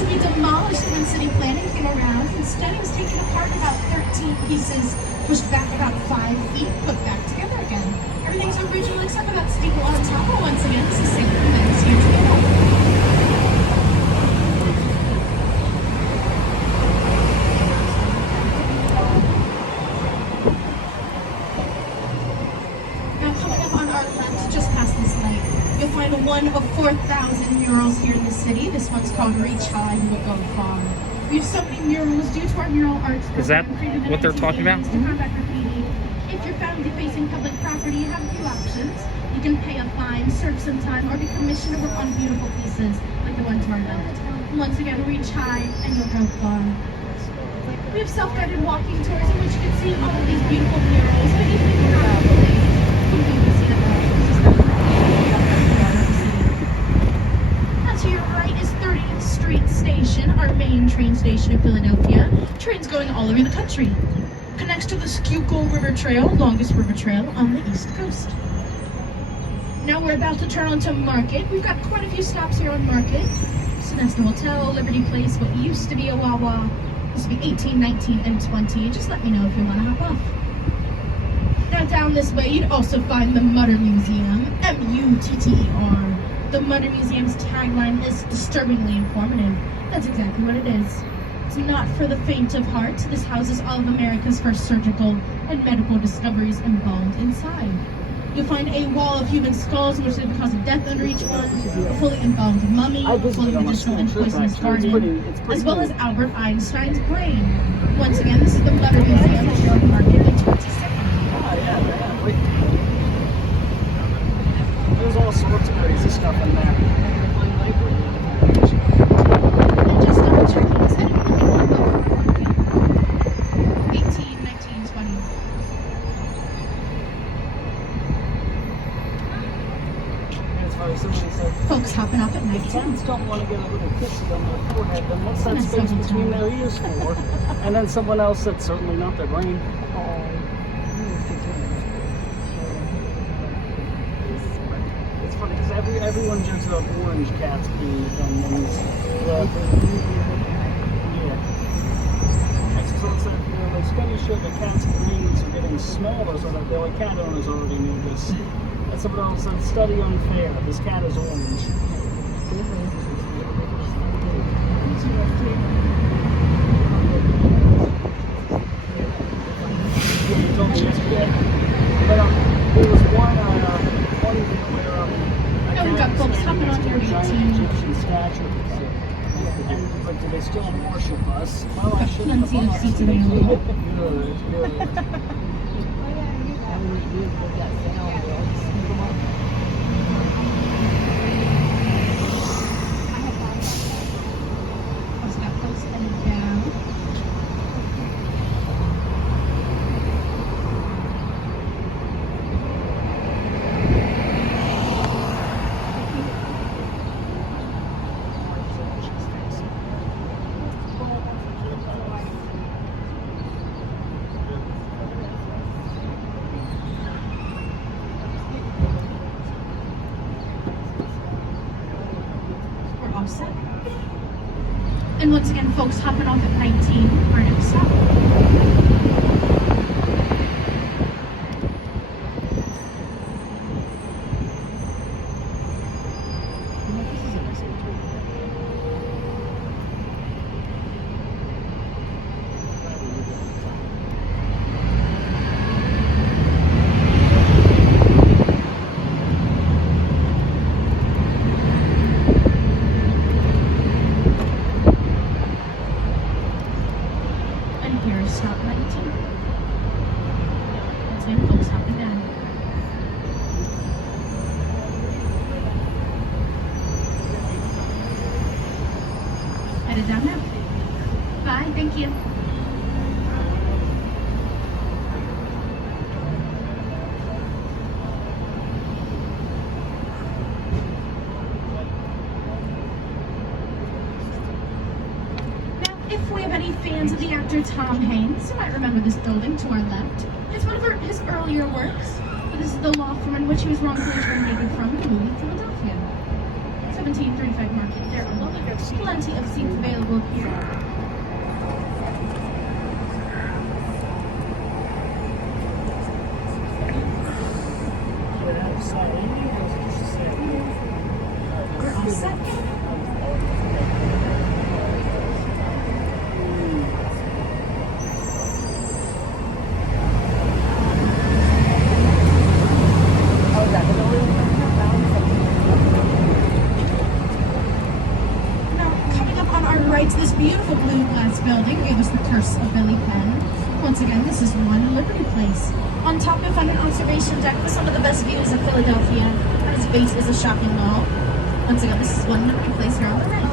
to be demolished when city planning came around. Instead, it was taken apart in about 13 pieces, pushed back about 5 feet, put back together again. Everything's original except for that steeple on top. But once again, it's the same thing that is here to the left. Now coming up on our left, just past this light, you'll find one of 4,000 murals here in the city. This one's called Reach High, You Will Go Far. We have so many murals due to our mural arts program. Is that what they're talking about? To combat graffiti. If you're found defacing public property, you have a few options. You can pay a fine, serve some time, or be commissioned to work on beautiful pieces like the one to our left. Once again, reach high and you'll go far. We have self-guided walking tours in which you can see all of these beautiful murals, but even if you're not able to completely see them all, this is the Now to your right is 30th Street Station, our main train station in Philadelphia. Trains going all over the country. Connects to the Schuylkill River Trail, longest river trail on the East Coast. Now we're about to turn onto Market. We've got quite a few stops here on Market. Sonesta Hotel, Liberty Place, what used to be a Wawa. This will be 18, 19, and 20. Just let me know if you want to hop off. Now down this way, you'd also find the Mutter Museum, M-U-T-T-E-R. The Mutter Museum's tagline is disturbingly informative. That's exactly what it is. It's not for the faint of heart. This houses all of America's first surgical and medical discoveries involved inside. You'll find a wall of human skulls in which they cause of death under each one, a fully embalmed mummy, a fully medicinal and poisonous garden, as well as Albert Einstein's brain. Once again, this is the Mutter Museum here on Market in 22nd. There's all sorts of crazy stuff in there. And just double checking this heading. 18, 19, 20. Folks hopping off at night. If cats don't want to get a little kissy on their forehead, then what's that space between their ears for? And then someone else that's certainly not their brain. It's funny because everyone jokes about orange cats being the dumb ones. Yeah. So it's like, the studies show that cats' brains are getting smaller, so that the cat owners already knew this. And someone else said, study unfair. This cat is orange. But there was one where We've got folks hopping on here at 18. Egyptian statue. And but do they still worship us? Well, I shouldn't Plenty of seats available. Good. Also got folks headed down. We're all set. And once again, folks hopping off at 19, our next stop. And here's stop 19. Once again, folks hopping down. Headed down now. Bye, thank you. Now, if we have any fans of the actor Tom Hanks, you might remember this building to our left. It's one of his earlier works. But this is the law firm in which he was wrongfully terminated from the movie Philadelphia. So 1735 market. There are plenty of seats available here. We're all set. Right, this beautiful blue glass building gave us the curse of Billy Penn. Once again, this is One Liberty Place. On top, you'll find an observation deck with some of the best views of Philadelphia. At its base is a shopping mall. Once again, this is One Liberty Place here on the right.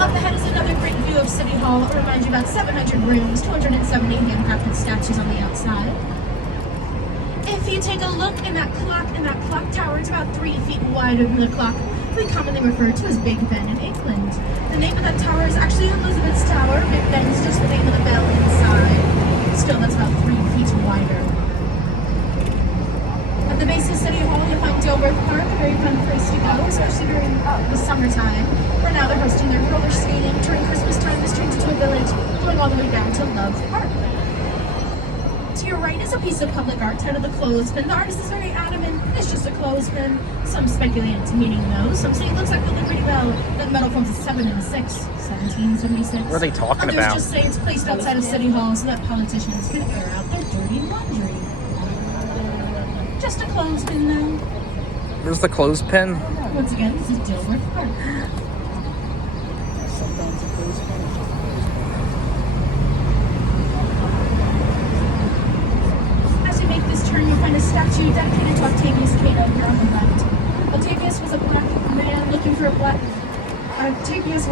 Up ahead is another great view of City Hall. It reminds you about 700 rooms, 270 handcrafted statues on the outside. If you take a look in that clock tower is about 3 feet wider than the clock we commonly referred to as Big Ben in England. The name of that tower is actually Elizabeth's Tower. Big Ben is just the name of the bell inside. Still, that's about 3 feet wider. At the base of City Hall, you'll find Dilworth Park, a very fun place to go, especially during the summertime, where now they're hosting their roller skating. During Christmas time, this turns into a village, going all the way down to Love Park. To your right is a piece of public art titled The Clothespin. The artist is very adamant, it's just a clothespin. Some speculate its meaning though. Some say it looks like the Liberty Bell, that metal phone's a 7 and a 6, 1776. What are they talking Others about? just say it's placed outside of City Hall so that politicians can air out their dirty laundry. Just a clothespin though. Where's the clothespin? Once again, this is Dilworth Park. Sometimes it goes funny. As you make this turn, you'll find a statue dedicated to Octavius Cato here on the left. Octavius was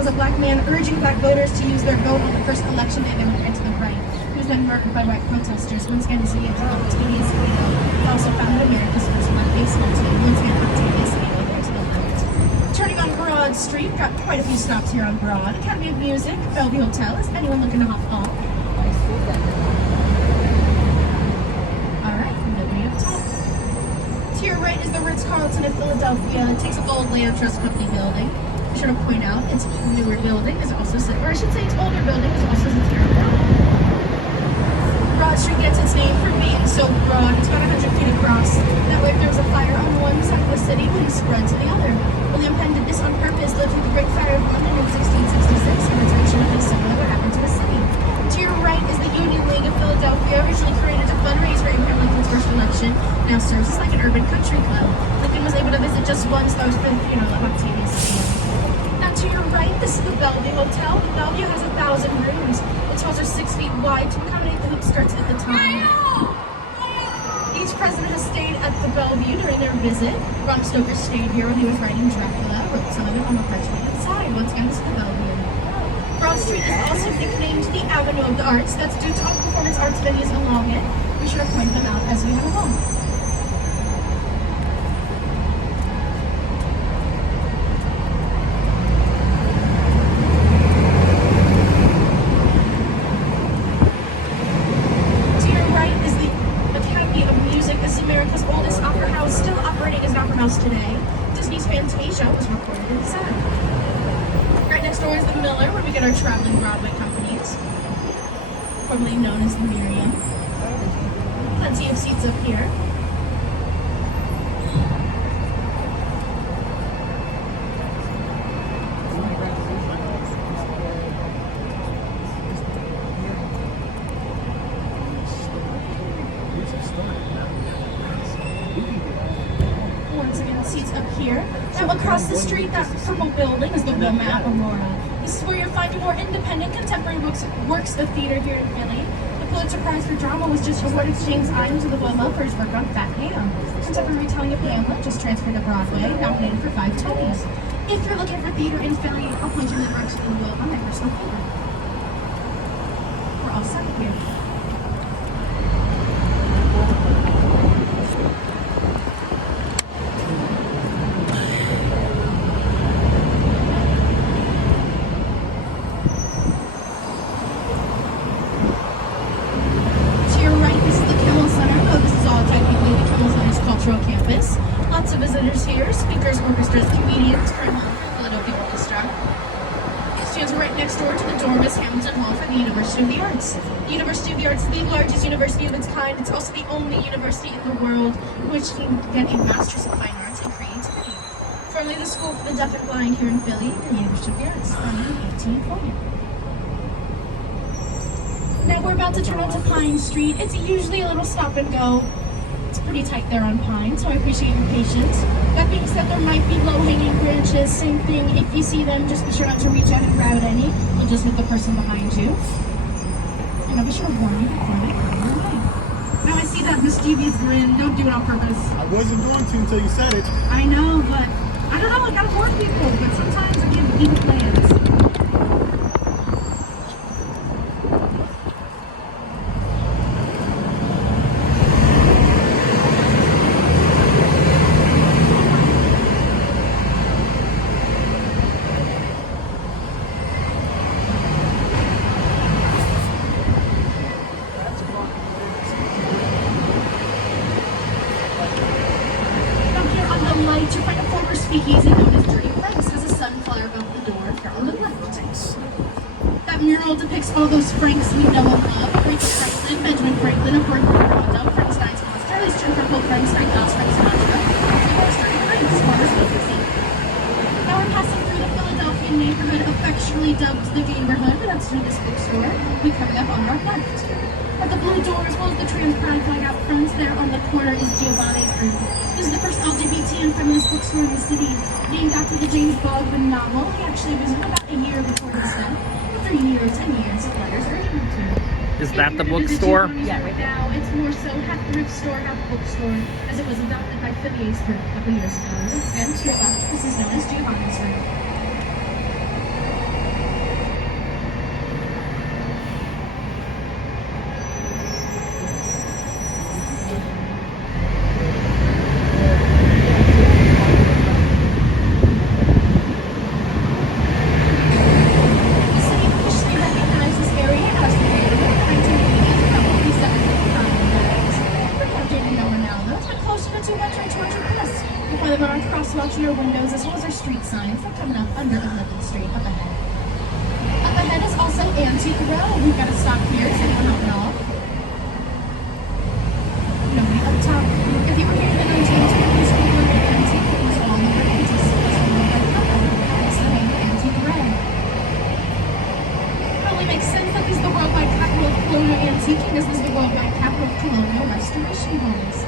a black man urging black voters to use their vote on the first election day they went right to the right. He was then murdered by white protesters. Once again, this is the Octavius Cato. He also founded America's first black baseball team. Once again, Octavius Cato there to the left. Turning on Broad Street, got quite a few stops here on Broad. Academy of Music, Bellevue Hotel. Is anyone looking to hop on? To your right is the Ritz-Carlton of Philadelphia. It takes a gold Land Trust Company building. Be sure to point out its newer building is also, or I should say its older building is also satirical. Broad Street gets its name for being so broad. It's about 100 feet across. That way if there was a fire on one side of the city, it wouldn't spread to the other. William Penn did this on purpose, lived through the Great Fire of London in 1666, and attention nothing similar happened to the city. To your right is the Union League of Philadelphia, originally created to fundraise for Abraham Lincoln's first election. Now serves as like an urban country club. Lincoln was able to visit just once, that was for the funeral of Octavius Cato. Now to your right, this is the Bellevue Hotel. The Bellevue has 1,000 rooms. Its halls are 6 feet wide to accommodate the hoop skirts at the time. Each president has stayed at the Bellevue during their visit. Bram Stoker stayed here when he was writing Dracula, wrote some of it on the parchment inside. Once again, this is the Bellevue. Broad Street is also nicknamed the Avenue of the Arts. That's due to all performance arts venues along it. Be sure to point them out as we go along. To your right is the Academy of Music. This is America's oldest opera house, still operating as an opera house today. Disney's Fantasia was recorded inside. Right next door is the Miller, where we get our traveling Broadway companies, formerly known as the Miriam. Plenty of seats up here. Once again, seats up here. Now across the street, that purple building is the Wilmette Aurora. This is where you'll find more independent contemporary works the theater here in Philly. The Pulitzer Prize for Drama was just awarded to James Iams of the Boyle for his work on Fat Ham. Contemporary retelling of Hamlet just transferred to Broadway, nominated for 5 Tonys. If you're looking for theater in Philly, I'll point you in the direction of the Will on my personal favorite. We're all set here. campus. Lots of visitors here, speakers, orchestras, comedians, current home for the Philadelphia Orchestra. It stands right next door to the Dormis Hamilton Hall for the University of the Arts. The University of the Arts is the largest university of its kind. It's also the only university in the world in which you can get a Master's of Fine Arts and Creativity. Formerly the School for the Deaf and Blind here in Philly, the University of the Arts, founded in 1840. Now we're about to turn onto Pine Street. It's usually a little stop and go. It's pretty tight there on Pine, so I appreciate your patience. That being said, there might be low-hanging branches. Same thing, if you see them, just be sure not to reach out and grab at any. You'll just hit the person behind you. And I'll be sure to warn you before they come your way. Now I see that mischievous grin. Don't do it on purpose. I wasn't going to until you said it. I know, but I don't know. I gotta warn people, but sometimes I give evil plans. To find a former speakeasy known as Dirty Frank's has a sunflower above the door here on the left. That mural depicts all those Franks we know and love. Aretha Franklin, Benjamin Franklin, of Bertha Rondo, Frankenstein's monster, Alice Jennifer Cole, Frankenstein, Klaus, Frank Sinatra, Dirty Frank's, former speakeasy. Now we're passing through the Philadelphia neighborhood affectionately dubbed the Neighborhood. That's through this bookstore. We coming up on our left. At the blue door, as well as the trans pride flag out front, there on the corner is Giovanni's Group. This is the first LGBT and feminist bookstore in the city, named after the James Baldwin novel. He actually visited about a year before his death. After 10 years, suppliers urged him to. Is that the bookstore? Yeah, right now it's more so half thrift store, half bookstore, as it was adopted by Phileas Group a couple years ago. And to your left, this is known as Giovanni's Group. Crosswalks near windows, as well as our street signs. They're coming up under 11th Street up ahead. Up ahead is also Antique Row. We've got to stop here. Is anyone helping off? Nobody up top. If you were here in the 1920s, we were in antique. It was all over the place. It's the name Antique Row. It only makes sense that this is the worldwide capital of colonial antiquing, as this is the worldwide capital of colonial restoration homes.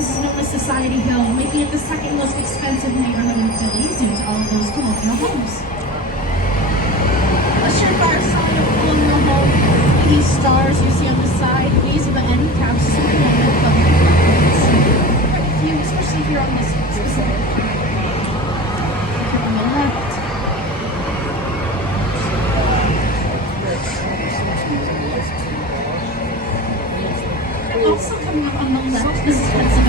This is known as Society Hill, making it the second most expensive neighborhood in Philly due to all of those colonial homes. A surefire sign of colonial home. These stars you see on the side, these are the end caps of the colonial public apartments. Quite a few, especially here on this specific part. Here on the left. Also coming up on the left, this is what's